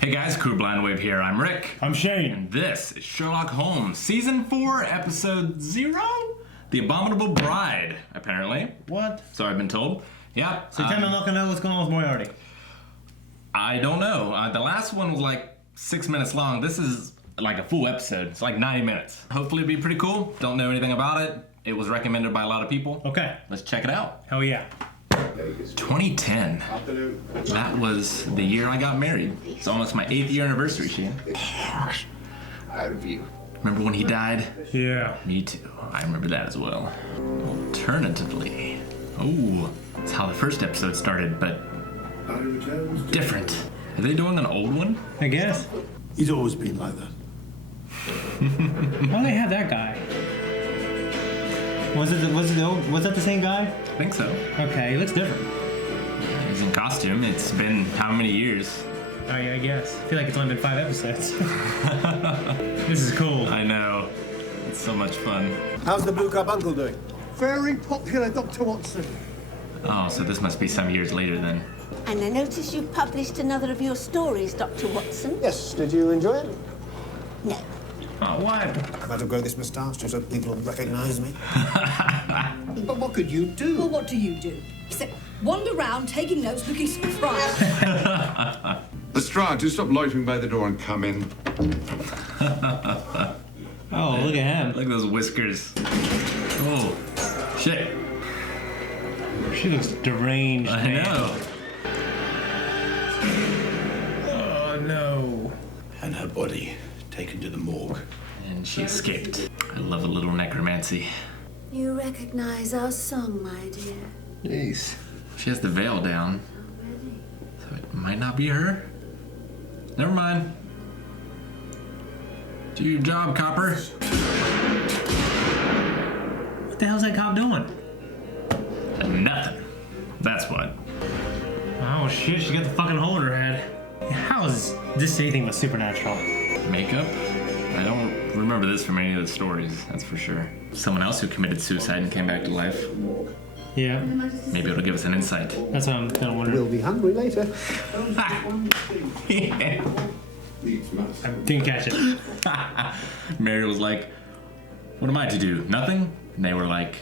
Hey guys, Crew Blind Wave here. I'm Rick. I'm Shane. And this is Sherlock Holmes, Season 4, Episode 0? The Abominable Bride, apparently. What? So I've been told. Yeah. So tell me I'm not gonna know what's going on with Moriarty. I don't know. The last one was like 6 minutes long. This is like a full episode. It's like 90 minutes. Hopefully it'll be pretty cool. Don't know anything about it. It was recommended by a lot of people. Okay. Let's check it out. Hell yeah. 2010. That was the year I got married. It's almost my 8th year anniversary, Shane. Out of you. Remember when he died? Yeah. Me too. I remember that as well. Alternatively, that's how the first episode started, but different. Are they doing an old one? I guess. He's always been like that. Why do they have that guy? Was that the same guy? I think so. Okay, he looks different. He's in costume. It's been how many years? Oh yeah, I guess. I feel like it's only been 5 episodes. This is cool. I know. It's so much fun. How's the blue carbuncle doing? Very popular, Dr. Watson. Oh, so this must be some years later then. And I notice you published another of your stories, Dr. Watson. Yes, did you enjoy it? No. Oh, what? I might have grown this moustache just so people will recognise me. But what could you do? Well, what do you do? Except wander around taking notes, looking surprised. Lestrade, do stop loitering by the door and come in. Oh, look at him. Look at those whiskers. Oh, shit. She looks deranged. I know. Oh no. And her body taken to the morgue. And she escaped. I love a little necromancy. You recognize our song, my dear. Jeez. She has the veil down, so it might not be her. Never mind. Do your job, copper. What the hell's that cop doing? Nothing. That's what. Oh shit, she got the fucking hole in her head. How is this anything but supernatural? Makeup? I don't remember this from any of the stories, that's for sure. Someone else who committed suicide and came back to life. Yeah, Maybe it'll give us an insight. that's what I'm kind of wondering. We'll be hungry later. I didn't catch it. Mary was like, what am I to do? Nothing? And they were like,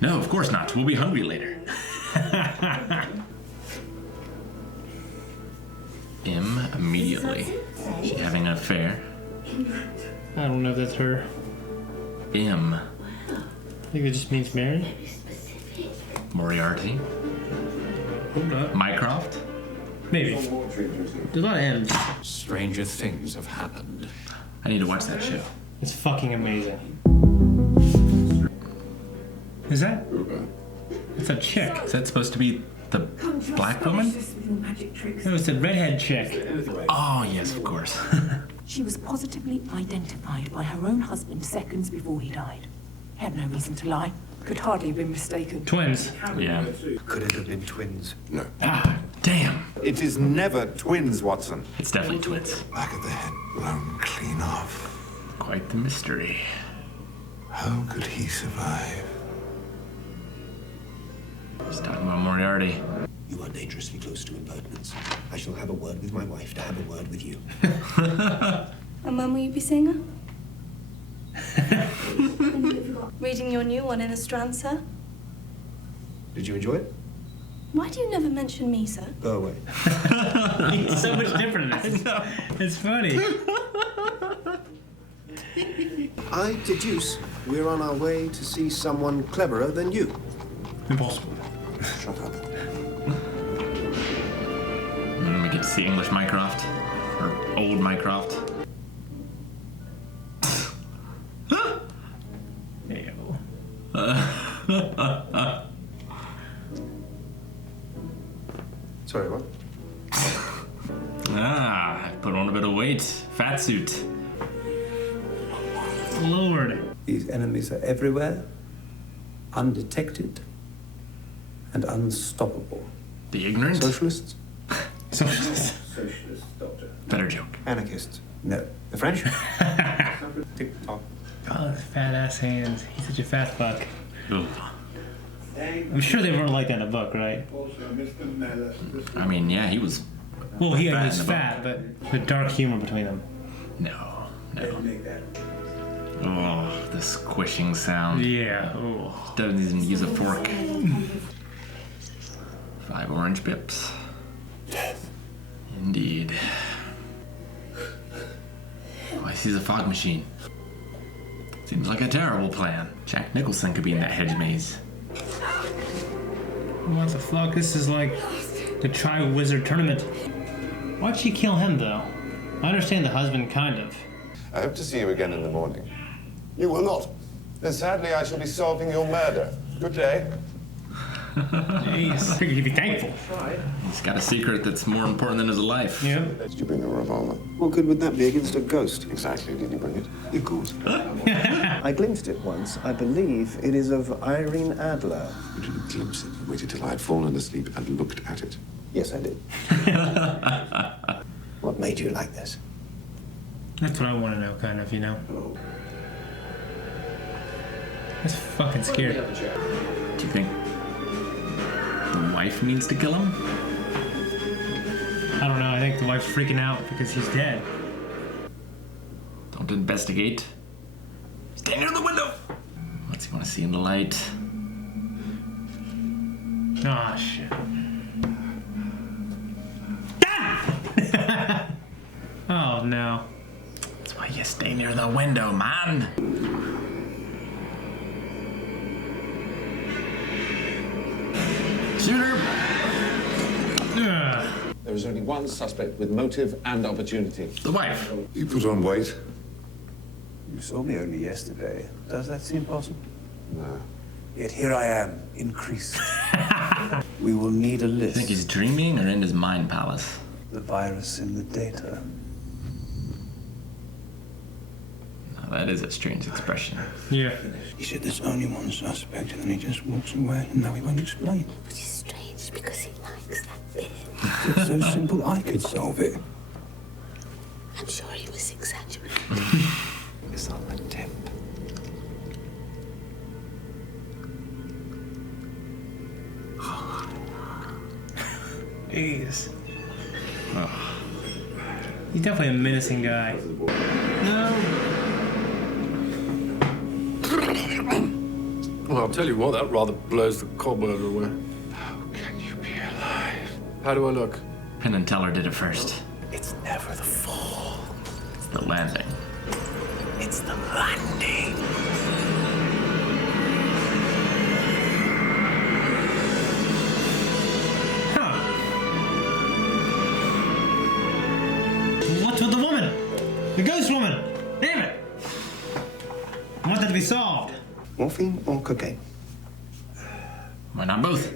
no, of course not. We'll be hungry later. Immediately. She having an affair. I don't know if that's her. I think it just means Mary. Moriarty. Hold up. Mycroft. Maybe. There's a lot of M's. Stranger things have happened. I need to watch that show. It's fucking amazing. Is that? It's a chick. Is that supposed to be the black woman? No, it's a redhead chick. Oh, yes, of course. She was positively identified by her own husband seconds before he died. Had no reason to lie. Could hardly have been mistaken. Twins. Yeah. Could it have been twins? No. Ah, damn. It is never twins, Watson. It's definitely twins. Back of the head blown clean off. Quite the mystery. How could he survive? He's talking about Moriarty. You are dangerously close to impertinence. I shall have a word with my wife to have a word with you. And when will you be seeing her? Reading your new one in a strand, sir? Did you enjoy it? Why do you never mention me, sir? Go away. He's so much different in this. It's funny. I deduce we're on our way to see someone cleverer than you. Impossible. Shut up. And then we get to see English Mycroft. Or old Mycroft. Ew. Sorry, what? Ah, put on a bit of weight. Fat suit. Lord. These enemies are everywhere, undetected, and unstoppable. The ignorant? Socialists? Socialist. Better joke. Anarchists? No. The French? Tick-tock. Oh, his fat ass hands. He's such a fat fuck. Ugh. I'm sure they weren't like that in a book, right? I mean, yeah, he was Well, he Fat was in the fat, but the dark humor between them. No. Oh, the squishing sound. Yeah. Oh. Doesn't even use a fork. 5 orange pips. Indeed. Oh, I see the fog machine. Seems like a terrible plan. Jack Nicholson could be in that hedge maze. What the fuck? This is like the Tri-Wizard tournament. Why'd she kill him, though? I understand the husband, kind of. I hope to see you again in the morning. You will not. Then sadly, I shall be solving your murder. Good day. Jeez. I figured he'd be thankful. He's got a secret that's more important than his life. Yeah. Did you bring a revolver? What good would that be against a ghost? Exactly. Did you bring it? Of course. I glimpsed it once. I believe it is of Irene Adler. You didn't glimpse it. You waited till I had fallen asleep and looked at it. Yes, I did. What made you like this? That's what I want to know, kind of, you know? That's fucking scary. Do you think the wife means to kill him? I don't know. I think the wife's freaking out because he's dead. Don't investigate. Stay near the window. What's he want to see in the light? Oh, shit. Oh, no. That's why you stay near the window, man. Shoot her. Ugh. There is only one suspect with motive and opportunity. The wife. You put on weight? You saw me only yesterday. Does that seem possible? No. Yet here I am, increased. We will need a list. Think he's dreaming or in his mind palace? The virus in the data. Now, that is a strange expression. Yeah. He said there's only one suspect, and then he just walks away, and now he won't explain. Which is strange because he likes that bit. It's so simple, I could solve it. I'm sure he was exaggerating. It's on the tip. Jeez. He's definitely a menacing guy. No. Well, I'll tell you what, that rather blows the cobweb away. How can you be alive? How do I look? Penn and Teller did it first. It's never the fall. It's the landing. It's the landing. Huh. What's with the woman? The ghost woman! Damn it! I want that to be solved. Morphine or cocaine? Why not both?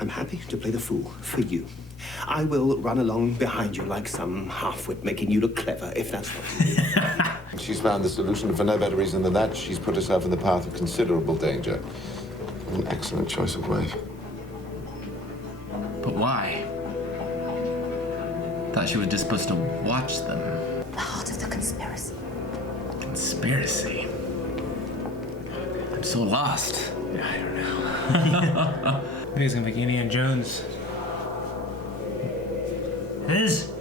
I'm happy to play the fool for you. I will run along behind you like some half-wit, making you look clever, if that's what you do. She's found the solution for no better reason than that. She's put herself in the path of considerable danger. An excellent choice of way. But why? Thought she was just supposed to watch them. The heart of the conspiracy. Conspiracy? I'm so lost. I don't know. Maybe he's gonna make Indiana Jones. It is.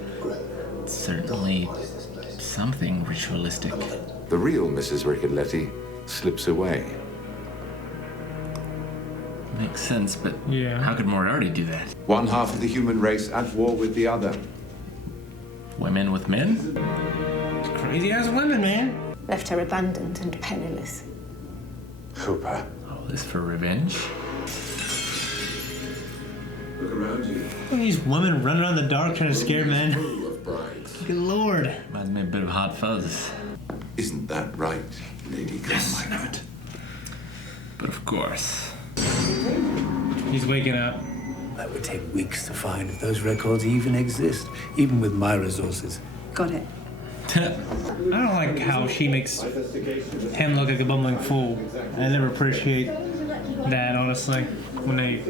It's certainly something ritualistic. The real Mrs. Riccoletti slips away. Makes sense, but Yeah. how could Moriarty do that? One half of the human race at war with the other. Women with men? Crazy ass women, man. Left her abandoned and penniless. Cooper. All this for revenge? Look around you. Look at these women running around in the dark trying to scare men. Full of brides. Good lord. Reminds me a bit of Hot Fuzz. Isn't that right, Lady Carmichael? But of course. He's waking up. That would take weeks to find if those records even exist, even with my resources. Got it. I don't like how she makes him look like a bumbling fool. I never appreciate that, honestly. When they...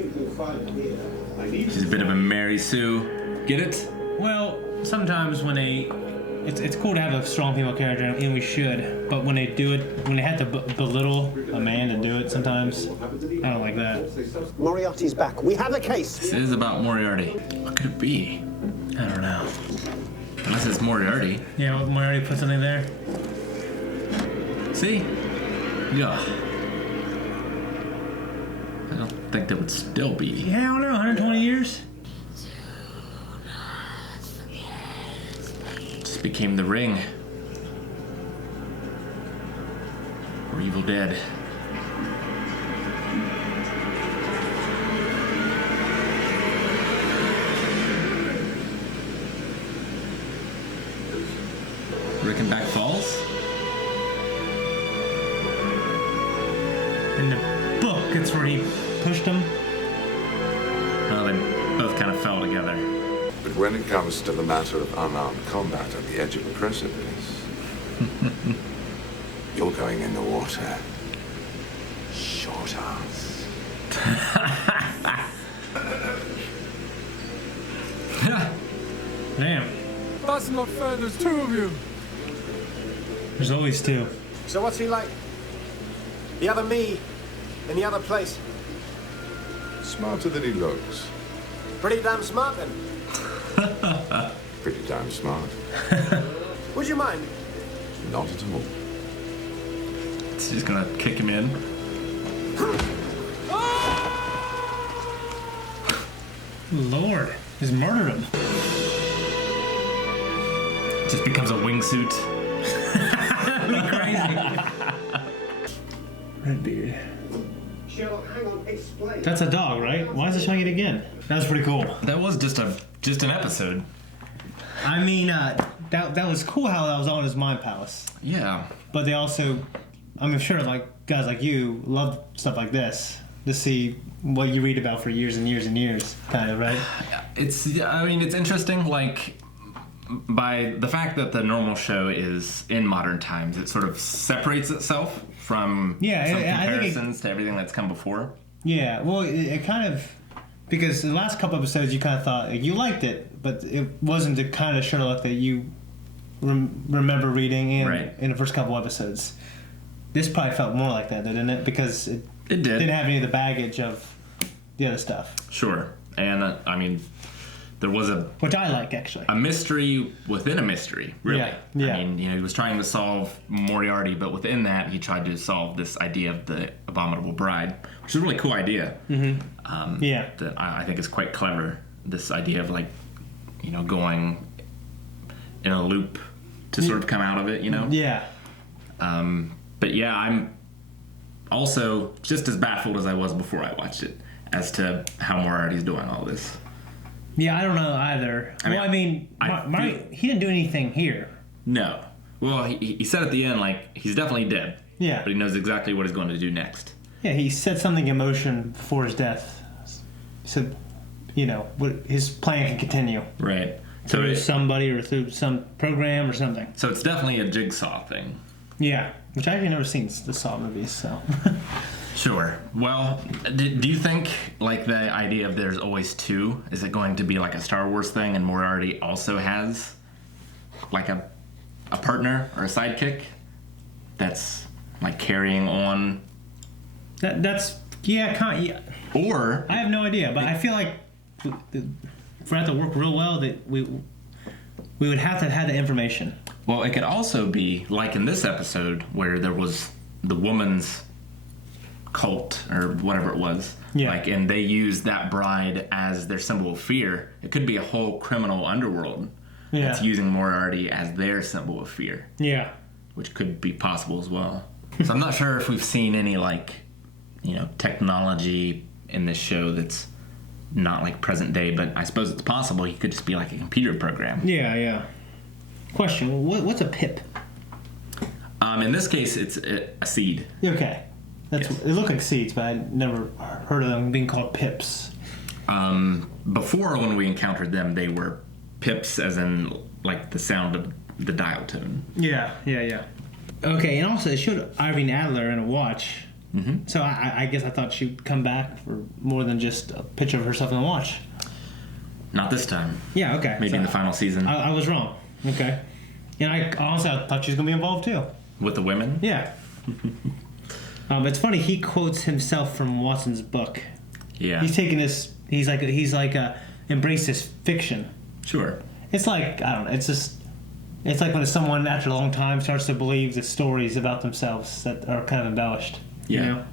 She's a bit of a Mary Sue. Get it? Well, sometimes when they... It's cool to have a strong female character, and we should. But when they do it, when they have to belittle a man to do it, sometimes I don't like that. Moriarty's back. We have a case. This is about Moriarty. What could it be? I don't know. Unless it's Moriarty. Yeah, well, Moriarty put something there. See? Yeah. I don't think there would still be. Yeah, I don't know, 120 years? Just became the Ring. Or Evil Dead. Rickenback Falls? In the book, it's where he pushed him. Well, they both kind of fell together. But when it comes to the matter of unarmed combat at the edge of a precipice, you're going in the water. Short ass. Damn. That's not fair, there's two of you. There's always two. So what's he like? The other me in the other place. Smarter than he looks. Pretty damn smart then. Pretty damn smart. Would you mind? Not at all. It's just gonna kick him in. Lord, he's murdered him. Just becomes a wingsuit. Crazy. Redbeard. Sherlock, hang on, explain. That's a dog, right? Why is it showing it again? That's pretty cool. That was just an episode. I mean, that was cool how that was all in his mind palace. Yeah. But they also, I'm sure, like guys like you love stuff like this to see what you read about for years and years and years, kind of, right? It's interesting, like, by the fact that the normal show is in modern times, it sort of separates itself from some comparisons to everything that's come before. Yeah, well, it kind of, because the last couple episodes you kind of thought, you liked it, but it wasn't the kind of Sherlock that you remember reading in the first couple episodes. This probably felt more like that, didn't it? Because it didn't have any of the baggage of the other stuff. Sure. And, there was which I like, actually. a mystery within a mystery, really. Yeah. I mean, he was trying to solve Moriarty, but within that, he tried to solve this idea of the Abominable Bride, which is a really cool idea. Mm-hmm. That I think is quite clever. This idea of, like, going in a loop to sort of come out of it, Yeah. But yeah, I'm also just as baffled as I was before I watched it as to how Moriarty's doing all this. Yeah, I don't know either. He didn't do anything here. No. Well, he said at the end, like, he's definitely dead. Yeah. But he knows exactly what he's going to do next. Yeah, he set something in motion before his death. So, his plan can continue. Right. Through somebody or through some program or something. So it's definitely a jigsaw thing. Yeah, which I've actually never seen the Saw movies, so... Sure. Well, do you think, like, the idea of there's always two, is it going to be like a Star Wars thing and Moriarty also has, like, a partner or a sidekick that's, like, carrying on? That's... Yeah. Or... I have no idea, but I feel like for it to work real well, that we would have to have the information. Well, it could also be, like in this episode, where there was the woman's cult or whatever it was, and they used that bride as their symbol of fear. It could be a whole criminal underworld that's using Moriarty as their symbol of fear, which could be possible as well. So I'm not sure if we've seen any, like, technology in this show that's not like present day, but I suppose it's possible he could just be like a computer program. Question, what's a pip? In this case, it's a seed. Okay. It looked like seeds, but I never heard of them being called pips. Before, when we encountered them, they were pips, as in, like, the sound of the dial tone. Yeah. Okay, and also it showed Irene Adler in a watch. Mm-hmm. So I guess I thought she'd come back for more than just a picture of herself in a watch. Not this time. Yeah, okay. Maybe in the final season. I was wrong. Okay. And I thought she was going to be involved, too. With the women? Yeah. It's funny, he quotes himself from Watson's book. Yeah. He's taking this, he's like embrace this fiction. Sure. It's like, I don't know, it's like when someone after a long time starts to believe the stories about themselves that are kind of embellished. Yeah.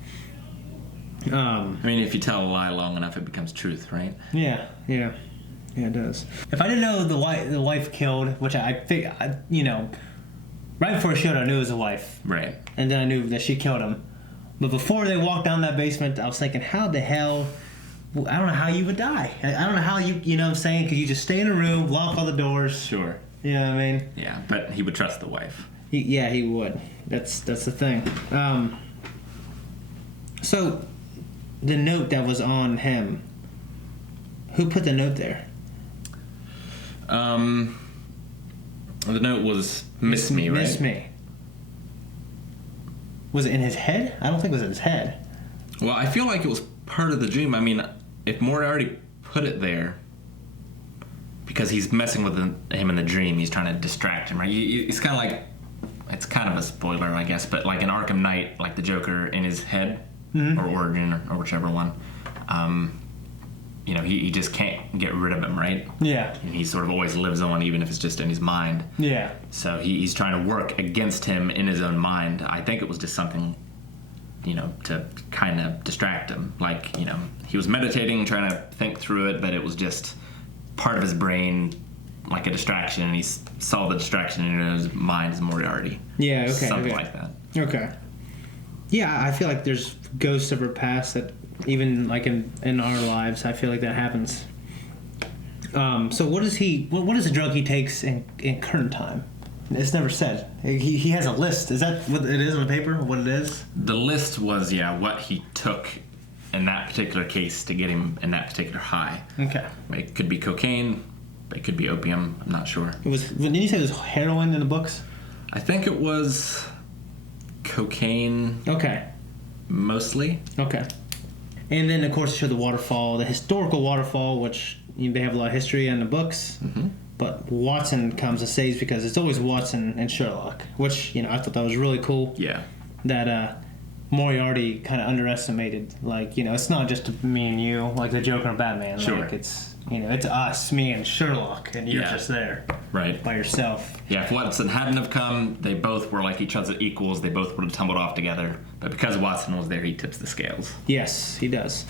You know? I mean, if you tell a lie long enough, it becomes truth, right? Yeah, it does. If I didn't know the wife killed, which I think, right before it showed, I knew it was the wife. Right. And then I knew that she killed him. But before they walked down that basement, I was thinking, how the hell... I don't know how you would die. I don't know how you know what I'm saying? Could you just stay in a room, lock all the doors? Sure. You know what I mean? Yeah, but he would trust the wife. He would. That's the thing. So, the note that was on him, who put the note there? The note was Miss Me, right? Miss Me. Was it in his head? I don't think it was in his head. Well, I feel like it was part of the dream. I mean, if Moriarty put it there because he's messing with him in the dream, he's trying to distract him, right? It's kind of like, it's kind of a spoiler, I guess, but like in Arkham Knight, like the Joker in his head, or Origin, or whichever one, he just can't get rid of him, right? Yeah. And he sort of always lives on, even if it's just in his mind. Yeah. So he's trying to work against him in his own mind. I think it was just something, to kind of distract him. Like, he was meditating, trying to think through it, but it was just part of his brain, like a distraction, and he saw the distraction in his mind as Moriarty. Yeah, okay. Something like that. Okay. Yeah, I feel like there's ghosts of her past that even like in our lives, I feel like that happens. So what is the drug he takes in current time? It's never said. He has a list. Is that what it is on the paper? What it is? The list was, what he took in that particular case to get him in that particular high. Okay. It could be cocaine. It could be opium. I'm not sure. Didn't you say it was heroin in the books? I think it was cocaine. Okay. Mostly. Okay. And then, of course, they show the waterfall, the historical waterfall, which they have a lot of history in the books. Mm-hmm. But Watson comes and saves because it's always Watson and Sherlock, which, I thought that was really cool. Yeah. That Moriarty kind of underestimated. Like, it's not just me and you, like the Joker and Batman. Sure. Like, it's, it's us, me and Sherlock, and you're just there. Right. By yourself. Yeah, if Watson hadn't have come, they both were like each other's equals. They both would have tumbled off together. But because Watson was there, he tips the scales. Yes, he does.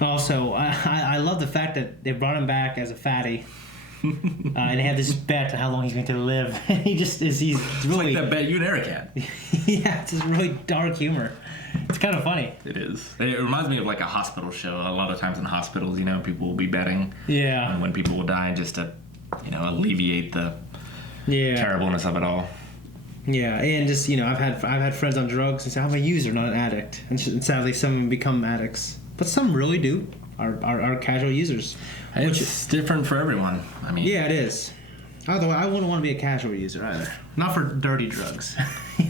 Also, I love the fact that they brought him back as a fatty. And they had this bet on how long he's going to live. And he's really... It's like that bet you and Eric had. Yeah, it's just really dark humor. It's kind of funny. It is. It reminds me of like a hospital show. A lot of times in hospitals, people will be betting. Yeah. When people will die just to, alleviate the terribleness of it all. Yeah, and just, I've had friends on drugs and say, I'm a user, not an addict. And sadly, some of them become addicts. But some really do, are casual users. It's different for everyone. I mean... Yeah, it is. Although I wouldn't want to be a casual user either. Not for dirty drugs.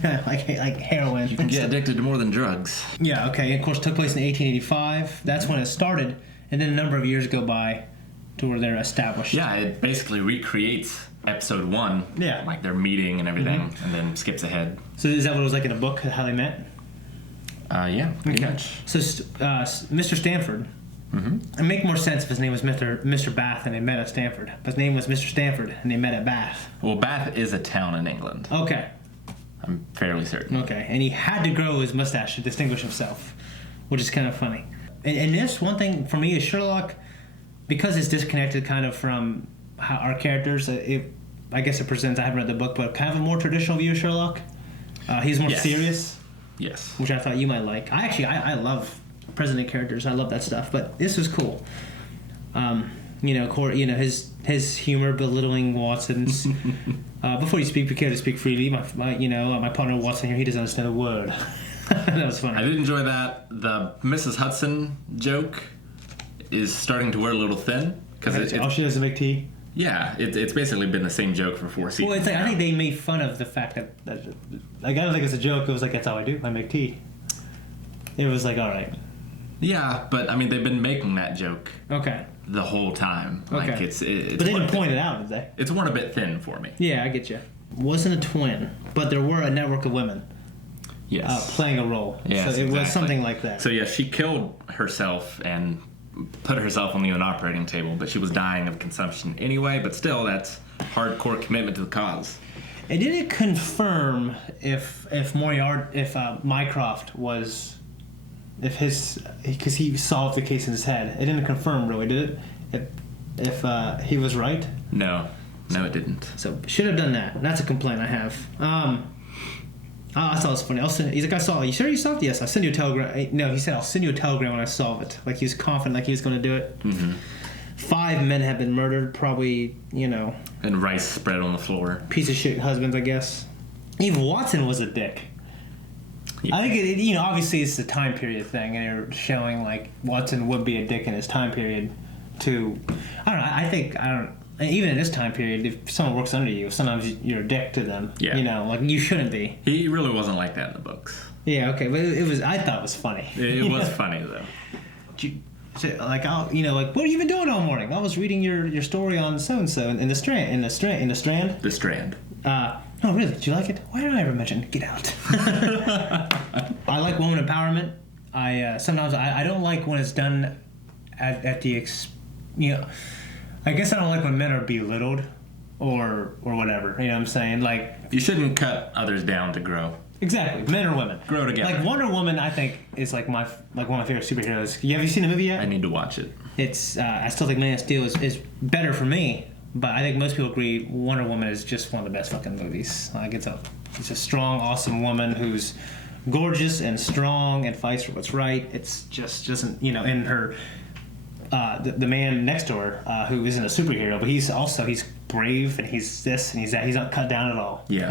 like heroin. You can get addicted to more than drugs. Yeah, okay. And of course, it took place in 1885. That's when it started. And then a number of years go by to where they're established. Yeah, it basically recreates episode 1. Yeah. Like their meeting and everything, and then skips ahead. So is that what it was like in a book, how they met? Yeah, pretty much. So Mr. Stanford... Mm-hmm. It'd make more sense if his name was Mr. Bath and they met at Stanford. But his name was Mr. Stanford and they met at Bath. Well, Bath is a town in England. Okay. I'm fairly certain. Okay, and he had to grow his mustache to distinguish himself, which is kind of funny. And this, one thing for me is Sherlock, because it's disconnected kind of from how our characters, I guess it presents, I haven't read the book, but kind of a more traditional view of Sherlock. He's more serious. Yes. Which I thought you might like. I love president characters. I love that stuff, but this was cool. His humor belittling Watson's. Before you speak, prepare to speak freely. My partner Watson here, he doesn't understand a word. That was funny. I did enjoy that. The Mrs. Hudson joke is starting to wear a little thin because she doesn't make tea. Yeah, it's basically been the same joke for 4 seasons. Well, it's like, I think they made fun of the fact that I don't think it's a joke. It was like, that's all I do. I make tea. It was like, all right. Yeah, but I mean, they've been making that joke. Okay. The whole time. Okay. Like it's but they didn't point it out, did they? It's worn a bit thin for me. Yeah, I get you. Wasn't a twin, but there were a network of women. Yes. Playing a role. Yes, so it exactly. was something like that. So yeah, she killed herself and put herself on the operating table, but she was dying of consumption anyway. But still, that's hardcore commitment to the cause. It didn't confirm if Mycroft was, because he solved the case in his head. It didn't confirm really, did it? If he was right. No, it didn't. So should have done that. That's a complaint I have. I thought it was funny. He's like, I saw it. You sure you solved it? Yes, I'll send you a telegram. No, he said, I'll send you a telegram when I solve it. Like, he was confident, like he was going to do it. Mm-hmm. 5 men have been murdered, probably, And rice spread on the floor. Piece of shit husbands, I guess. Even Watson was a dick. Yeah. I think, obviously it's a time period thing, and you're showing, like, Watson would be a dick in his time period to... I don't even in this time period, if someone works under you, sometimes you're a dick to them. Yeah. Like, you shouldn't be. He really wasn't like that in the books. Yeah, okay, but I thought it was funny. It was funny, though. Like, what have you been doing all morning? I was reading your story on so-and-so in the Strand. The Strand. Oh, really? Did you like it? Why did I ever mention it? Get out. I like woman empowerment. Sometimes I don't like when it's done at the I guess I don't like when men are belittled or whatever. You know what I'm saying? Like, you shouldn't cut others down to grow. Exactly, men or women. Grow together. Like Wonder Woman, I think is like one of my favorite superheroes. Have you seen the movie yet? I need to watch it. It's I still think Man of Steel is better for me, but I think most people agree Wonder Woman is just one of the best fucking movies. Like it's a strong, awesome woman who's gorgeous and strong and fights for what's right. It's just doesn't in her. The man next to her, who isn't a superhero, but he's brave and he's this and he's that. He's not cut down at all. Yeah.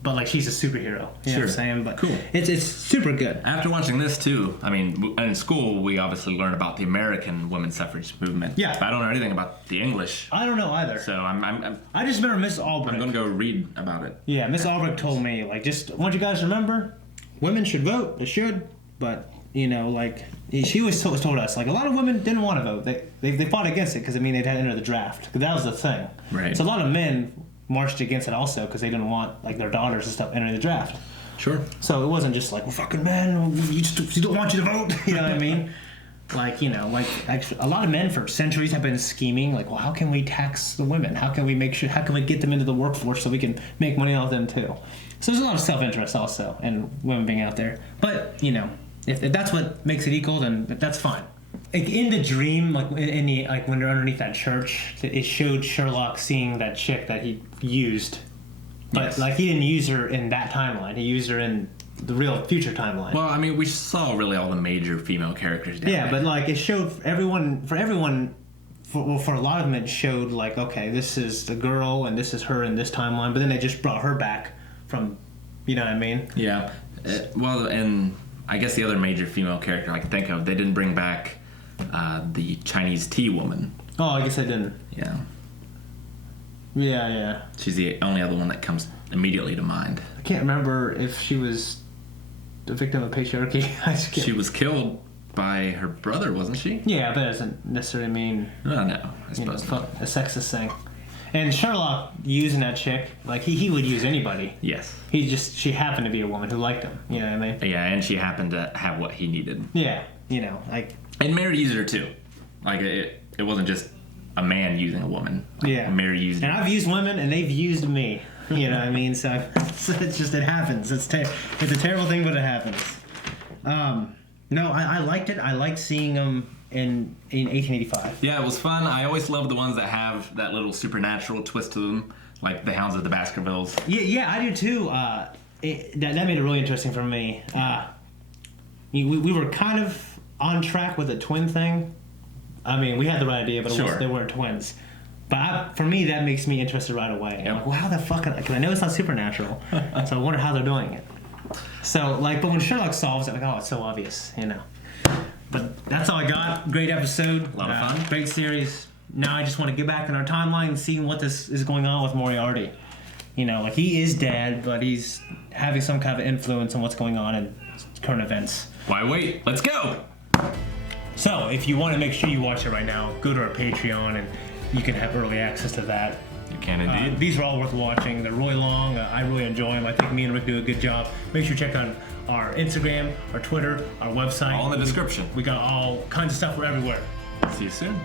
But she's a superhero. You know what I'm saying? But cool. It's super good. After watching this too, I mean, in school we obviously learned about the American women's suffrage movement. Yeah. But I don't know anything about the English. I don't know either. So I just remember Miss Albrecht. I'm gonna go read about it. Yeah, Miss Albrecht told me just want you guys to remember, women should vote. They should, but. She always told us, a lot of women didn't want to vote. They fought against it because, they'd had to enter the draft. Because that was the thing. Right. So a lot of men marched against it also because they didn't want, their daughters and stuff entering the draft. Sure. So it wasn't just fucking men, we don't want you to vote. You know what I mean? Actually, a lot of men for centuries have been scheming, how can we tax the women? How can we get them into the workforce so we can make money off them too? So there's a lot of self-interest also in women being out there. But, if that's what makes it equal, then that's fine. In the dream, when they're underneath that church, it showed Sherlock seeing that chick that he used, but he didn't use her in that timeline. He used her in the real future timeline. Well, I mean, we saw really all the major female characters down there. But it showed for everyone. For a lot of them, it showed okay, this is the girl and this is her in this timeline. But then they just brought her back from, you know what I mean? Yeah. And I guess the other major female character I can think of, they didn't bring back the Chinese tea woman. Oh, I guess I didn't. Yeah. Yeah. She's the only other one that comes immediately to mind. I can't remember if she was the victim of patriarchy. She was killed by her brother, wasn't she? Yeah, but that doesn't necessarily mean... No, I suppose not. A sexist thing. And Sherlock using that chick, he would use anybody. Yes. She happened to be a woman who liked him. You know what I mean? Yeah, and she happened to have what he needed. Yeah, And Mary used her too. It wasn't just a man using a woman. Yeah. Mary used her. And I've used women, and they've used me. You know what I mean? So it happens. It's a terrible thing, but it happens. No, I liked it. I liked seeing them in 1885. Yeah, it was fun. I always love the ones that have that little supernatural twist to them, like the Hounds of the Baskervilles. Yeah, I do too. That made it really interesting for me. We were kind of on track with the twin thing. I mean, we had the right idea, but they weren't twins. But for me, that makes me interested right away. Yep. I'm well, how the fuck? Because I know it's not supernatural, so I wonder how they're doing it. So, but when Sherlock solves it, it's so obvious, But that's all I got. Great episode. A lot of fun. Great series. Now I just want to get back in our timeline and see what this is going on with Moriarty. He is dead, but he's having some kind of influence on what's going on in current events. Why wait? Let's go! So, if you want to make sure you watch it right now, go to our Patreon and you can have early access to that. You can indeed. These are all worth watching. They're really long. I really enjoy them. I think me and Rick do a good job. Make sure you check out our Instagram, our Twitter, our website. All in the description. We got all kinds of stuff. We're everywhere. See you soon.